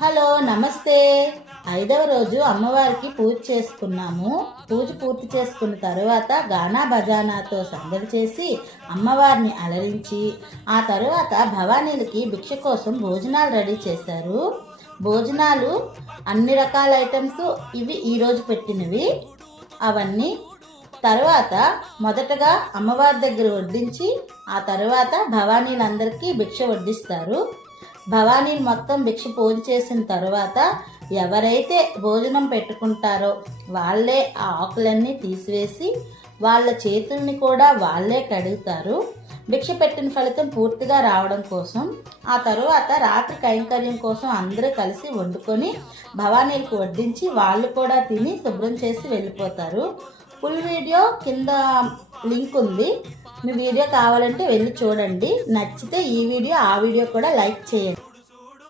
Hello నమస్తే. 5వ రోజు అమ్మవారికి పూజ చేసుకున్నాము. పూజ పూర్తి చేసుకున్న తరువాత గానా భజానాతో సందడి చేసి అమ్మవారిని అలరించి ఆ తరువాత భవానీలకి భిక్ష కోసం భోజనాలు రెడీ చేశారు. భోజనాలు అన్ని రకాల ఐటమ్స్ ఇవి ఈరోజు పెట్టినవి. అవన్నీ తర్వాత మొదటగా అమ్మవారి దగ్గర వడ్డించి ఆ తర్వాత భవానీలందరికీ భిక్ష వడ్డిస్తారు. భవానీలు మొత్తం భిక్ష పూజ చేసిన తర్వాత ఎవరైతే భోజనం పెట్టుకుంటారో వాళ్ళే ఆ ఆకులన్నీ తీసివేసి వాళ్ళ చేతుల్ని కూడా వాళ్ళే కడుగుతారు. భిక్ష పెట్టిన ఫలితం పూర్తిగా రావడం కోసం. ఆ తరువాత రాత్రి కైంకర్యం కోసం అందరూ కలిసి వండుకొని భవానీలకు వడ్డించి వాళ్ళు కూడా తిని శుభ్రం చేసి వెళ్ళిపోతారు. ఫుల్ వీడియో కింద లింక్ ఉంది. మీ వీడియో కావాలంటే వెళ్ళి చూడండి. నచ్చితే ఈ వీడియో ఆ వీడియో కూడా లైక్ చేయండి.